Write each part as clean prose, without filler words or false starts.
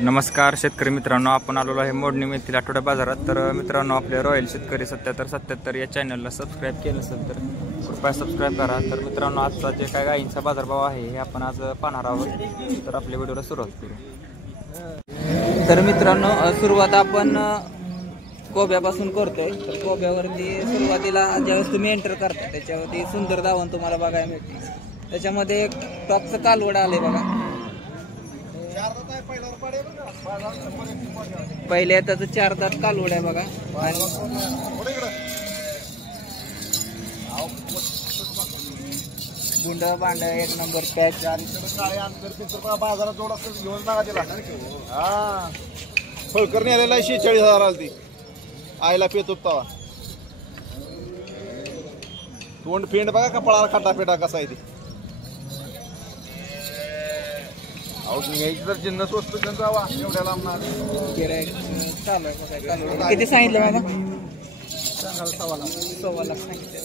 नमस्कार शेतकरी मित्रांनो, आपण आलेलो आहे मोडणी येथील आठवडा बाजारात। तर मित्रांनो, आपल्या रॉयल शेतकरी 7777 या चॅनलला सबस्क्राईब केलं असेल तर कृपया सबस्क्राईब करा। तर मित्रांनो, आजचा जे काय गायींचा बाजारभाव आहे हे आपण आज पाहणार आहोत। तर आपल्या व्हिडिओला सुरुवात करू। तर मित्रांनो, सुरुवात आपण कोब्यापासून करतोय। तर कोब्यावरती सुरुवातीला ज्यावेळेस तुम्ही एंटर करता त्याच्यावरती सुंदर दावण तुम्हाला बघायला मिळते। त्याच्यामध्ये एक टॉपचं कालवड आले बघा, पहिल्या त्याचं 4 दात कालवड आहे बघा। आणि गुंड बांड एक नंबर पॅच बाजारात जोड असतं घेऊन नागा तिला हा फळकरणी आलेला 46,000 आली ती आईला पेत तवा तोंड फेंड बघा कपाळाला खड्डा पेटा कसा आहे ती घ्यायची तर जिन्नस वस्तू त्यांचा वा एवढ्या लांब चालू आहे। किती सांगितलं बाबा? 1.25 लाख सांगितलं।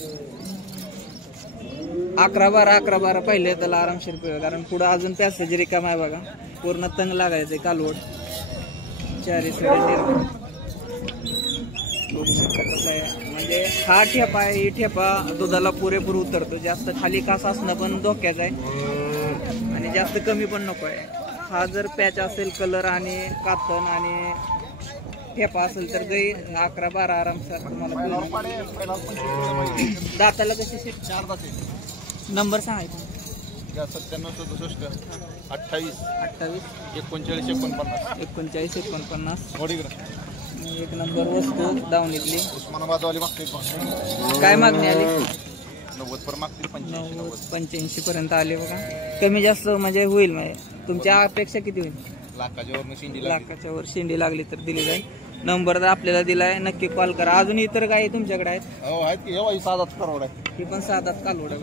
11-12 पहिले त्याला आरामशीर पिळ, कारण पुढे अजून पॅसेज रिकाम आहे बघा। पूर्ण तंग लागायचंय कालवड। 4 म्हणजे हा ठेपा आहे, ही ठेपा दुधाला पुरेपूर उतरतो। जास्त खाली कास असणं पण धोक्याचं आहे आणि जास्त कमी पण नको आहे। हा जर पॅच असेल कलर आणि कातन आणि ठेपा असेल तर गाई 11-12 आरामसार तुम्हाला। दाताला कशी 4 दाते नंबर सांगायचा? 97 67 28 39 49 एक नंबर वस्तू दावणीतली उस्मानाबाद वाली मागते। काय मागणी आली? 90 पर मागते। 85 पर्यंत आले बघा। कमी जास्त म्हणजे होईल, म्हणजे तुमच्या अपेक्षा किती होईल? लाखाच्या वर शेंडी लागली तर दिली जाईल। नंबर जर आपल्याला दिलाय नक्की कॉल करा। अजून इतर गायी तुमच्याकडे आहेत? हो आहेत की, हे 7 करोड आहे। ही पण 7 कालवड आहे।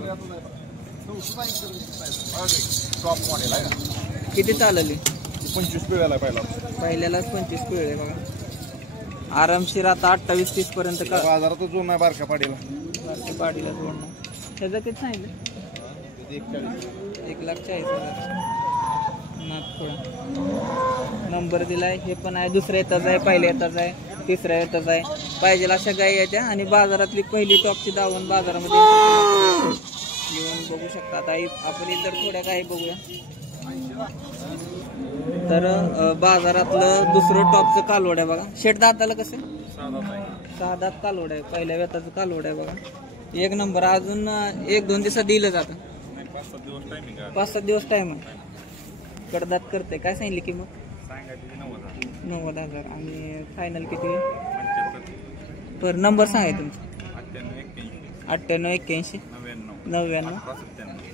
टॉप मॉडेल आहे। किती चालली? 25 पिळाला पहिल्यालाच 25 पिळे बघा। आरामशीर आता 28-30 पर्यंत बाजारात जो नाही बारका पाडीला जोडणार। त्याचं किती सांगितलं? 1,40,000 नंबर दिलाय। हे पण आहे, दुसऱ्या येताच आहे, पहिल्या येताच आहे, तिसऱ्या येताच आहे। पाहिजे अशा गायी याच्या आणि बाजारातली पहिली टॉपची दावण बाजारामध्ये येऊन बघू शकता। आता आपण इतर थोड्या काही बघूया। तर बाजारातलं दुसरं टॉपचं कालवड आहे बघा। शेट दाताला कसं? 6 दात कालवड आहे, पहिल्या वेताचं कालवड आहे बघा। एक नंबर। अजून 1-2 दिवसात दिलं जातं? 5-7 दिवस टाइम आहे। कडदात करते। काय सांगितली किंमत? 90,000 आणि फायनल किती? पर नंबर सांगाय तुमचा? 98 81 99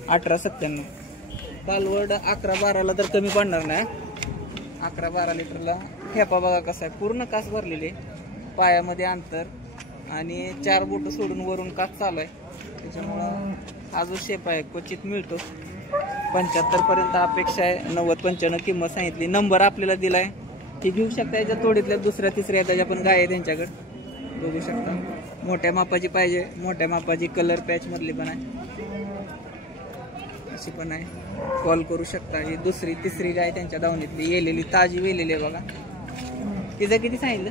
1897। कालवड 11-12ला तर कमी पडणार नाही। 11-12 लिटरला ठेपा बघा कसा आहे, पूर्ण कास भरलेली आहे। पायामध्ये अंतर आणि 4 बोट सोडून वरून कास चालू आहे, त्याच्यामुळं हा जो शेप आहे क्वचित मिळतो। 75 पर्यंत अपेक्षा आहे। 90-95 किंमत सांगितली। नंबर आपल्याला दिलाय, ती घेऊ शकता। याच्या तोडीतल्या दुसऱ्या तिसऱ्या त्याच्या पण गाय आहे त्यांच्याकडे, बघू शकता। मोठ्या मापाची पाहिजे, मोठ्या मापाची कलर पॅच मधली पण आहे, अशी पण आहे, कॉल करू शकता। ही दुसरी तिसरी गाय त्यांच्या दावणीतली येलेली ताजी वेलेली आहे बघा। तिचं किती सांगितलं?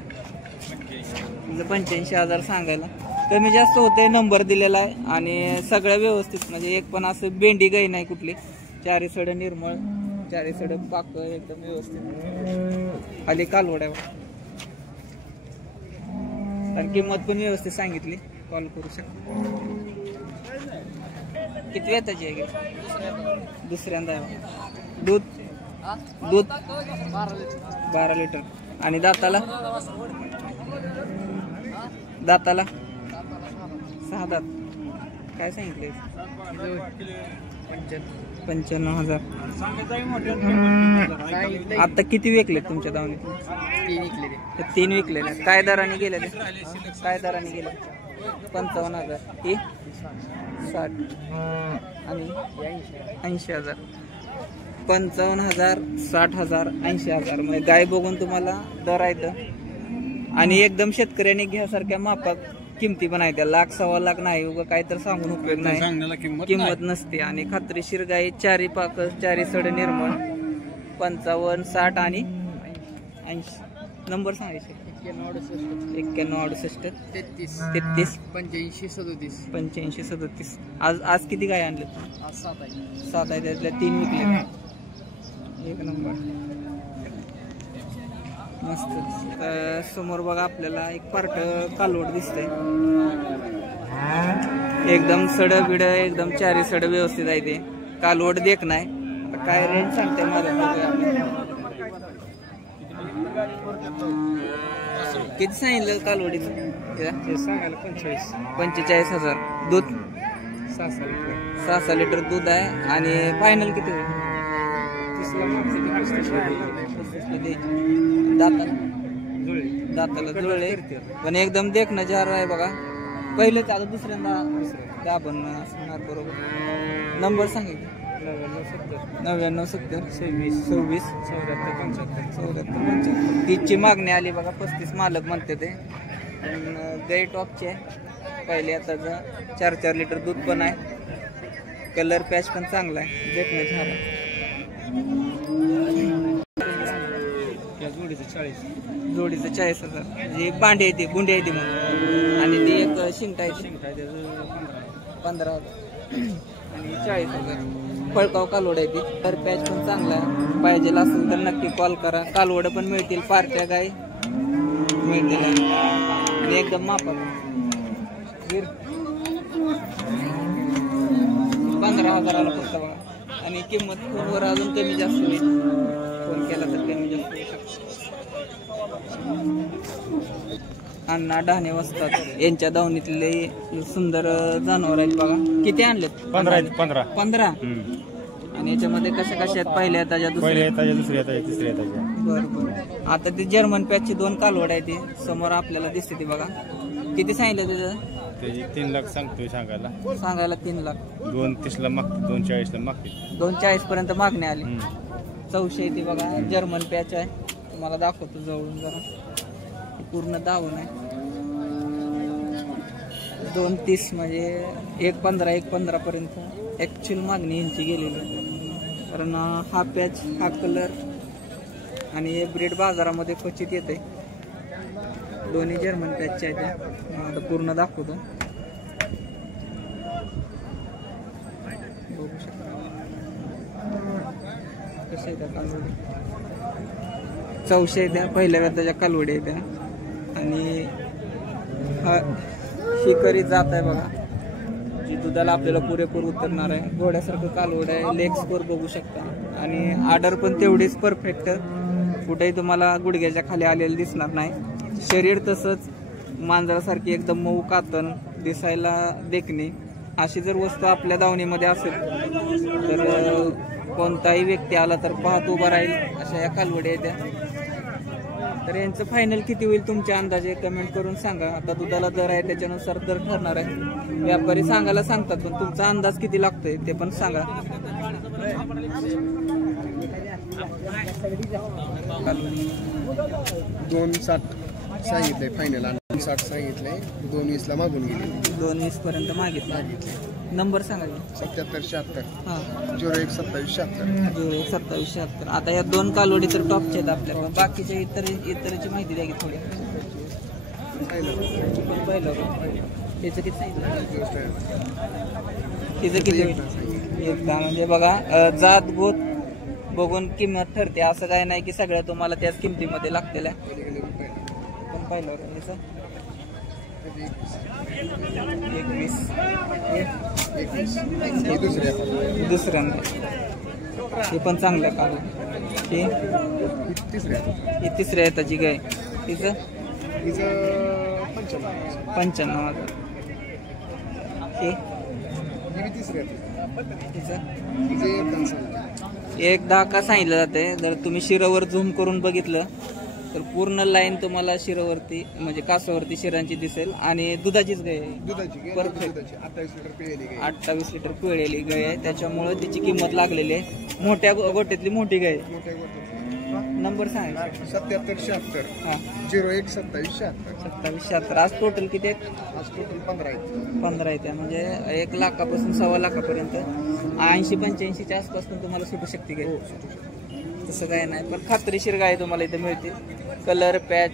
तिचं 85,000 सांगायला। कमी जास्त होते, नंबर दिलेला आहे आणि सगळं व्यवस्थित, म्हणजे एक पण असं बेंडी गाय नाही कुठली। 4 सड निर्मळ, 4 सड पाक एकदम व्यवस्थित। खाली कालवड आहे आणि किंमत पण व्यवस्थित सांगितली, कॉल करू शकता। किती वेताची आहे? दुसऱ्यांदा आहे। दूध 12 लिटर आणि दाताला 6 दात। काय सांगितले? 95,000। आता किती विकले तुमच्या दावणीत? 3 विकले। काय दराने गेले ते? काय दराने गेले? 55,000 ही 60 आणि 80,000। 55,000 60,000 80,000 म्हणजे गाय बघून तुम्हाला दर आहे। आणि एकदम शेतकऱ्यांनी घ्यासारख्या मापात किमती पण आहे त्या, 1,00,000 1,15,00,000 नाही, उगा काय तर सांगून उपयोग नाही, किंमत नसते। आणि खात्रीशीर गाई 4 पाक 4 सड निर्मळ 55 60 आणि 80 नंबर सांगायचे 91 68 33 33 85 37 85 37. आज किती गाय आणले? आज 7 आहे. 7 आहे, त्यातल्या 3 विकले. एक नंबर मस्त. समोर बघा आपल्याला एक पार्ट कालवड दिसतंय. एकदम सड बिड एकदम चारी सड व्यवस्थित आहे. ते कालवड देख नाही. काय रेंज सांगते मला बघूया आपण. किती सांगितलं कालवडीचं? सांगायला 45,000. दूध 6 लिटर दूध आहे. आणि फायनल किती होईल? 30 दाताला जुळले पण एकदम देखणं जार आहे बघा. पहिलेच आता दुसऱ्यांदा गाभण असणार बरोबर. नंबर सांगितलं 99 70 26 26 74 75. तीसची मागणी आली बघा. 35 मालक म्हणते ते. गाई टॉपचे आहे. पहिले आता 4 लिटर दूध पण आहे. कलर पॅच पण चांगला आहे. देखणं झाला. जोडीचं 40,000. म्हणजे बांडे येते गुंडे येते मग. आणि ती एक शिंगटा आहे 15,000 आणि 40,000. फळकाव कालवड आहे ती. तर पॅच पण चांगला आहे. पाहिजे असेल तर नक्की कॉल करा. कालवड पण मिळतील. पार्ट्या गाय मिळतील आणि एकदम मापात. 15,000ला फक्त बघा. आणि किंमत फोनवर अजून कमी जास्त होईल. फोन केला तर कमी जास्त होऊ शकतो. अण्णा डहाणे वसतात यांच्या दावणीतले सुंदर जनावर आहेत बघा. किती आणलेत? 15. आणि याच्यामध्ये कशा कशा आहेत? पहिल्या ताज्या, दुसऱ्या तिसऱ्या बरं. आता ते जर्मन पॅचची 2 कालवड आहे. ती समोर आपल्याला दिसते ती बघा. किती सांगितलं त्याचं? 3 लाख सांगतोय सांगायला 3 लाख. 230 मागते, 240 मागते. 240 पर्यंत मागणी आली. चौशे ती बघा. जर्मन पॅच आहे. तुम्हाला दाखवतो जवळून जरा. पूर्ण दावून आहे. 230 म्हणजे 1.15 पर्यंत ऍक्च्युअल मागणी यांची गेलेली. कारण हा पॅच, हा कलर आणि हे ब्रीड बाजारामध्ये क्वचित येते. दोन्ही जर्मन पॅचच्या आहेत. आता पूर्ण दाखवतो. बघू शकता कशा आहेत त्या कालवडी. 400 त्या पहिल्या व्याजाच्या कालवडी आहेत त्या. आणि हा शिकरी जात आहे बघा. जी दुधाला आपल्याला पुरेपूर उतरणार आहे. घोड्यासारखं कालवड आहे. लेग स्कोर बघू शकता. आणि आर्डर पण तेवढीच परफेक्ट. कुठेही तुम्हाला गुडघ्याच्या खाली आलेलं दिसणार नाही. शरीर तसंच मांजरासारखी एकदम मऊ कातन, दिसायला देखणी. अशी जर वस्तू आपल्या दावणीमध्ये असेल तर कोणताही व्यक्ती आला तर पाहत उभा राहील. अशा या कालवडी आहेत त्या. तर यांचं फायनल किती होईल तुमच्या अंदाजे कमेंट करून सांगा. आता दुधाला दर आहे त्याच्यानुसार दर ठरणार आहे. व्यापारी सांगायला सांगतात पण तुमचा अंदाज किती लागतोय ते पण सांगा. 260 सांगितलंय फायनल. 260 सांगितलंय. 220 मागून गेले. 220 पर्यंत मागितलं. नंबर सांगा. 77 76 हां 01 27 76 27 76. आता या 2 कालवडी तर टॉपचे आहेत आपल्याला. बाकीच्या इतरची माहिती द्या की थोडी. पहिलं त्याचं किती सांगितलं? तिचं किती होईल? एकदा म्हणजे बघा जात गोत बघून किंमत ठरते. असं काय नाही की सगळ्या तुम्हाला त्याच किमतीमध्ये लागलेल्या. पण पाहिलं याचं 21 दुसऱ्यांदा. हे पण चांगलं आहे काल. हे तिसऱ्या येताची गाय. तिचं 95,000. हे एक 10 का सांगितलं जाते. जर तुम्ही शिरावर झूम करून बघितलं तर पूर्ण लाईन तुम्हाला शिरावरती म्हणजे कासावरती शिरांची दिसेल. आणि दुधाचीच गाय आहे. परफेक्ट 28 लिटर पिळलेली गाय आहे. त्याच्यामुळे त्याची किंमत लागलेली आहे. मोठ्या गोट्यातली मोठी गाय. नंबर सांगायचा 77 76 हां 01 27 76 27 76. आज टोटल किती आहेत? आज टोटल 15 आहेत. 15 आहेत. म्हणजे 1 लाखापासून 1.25 लाखापर्यंत 80-85च्या आसपास पण तुम्हाला सुटू शकते काय? तसं काय नाही, पण खात्रीशीर गाय तुम्हाला इथं मिळतील. Colour patch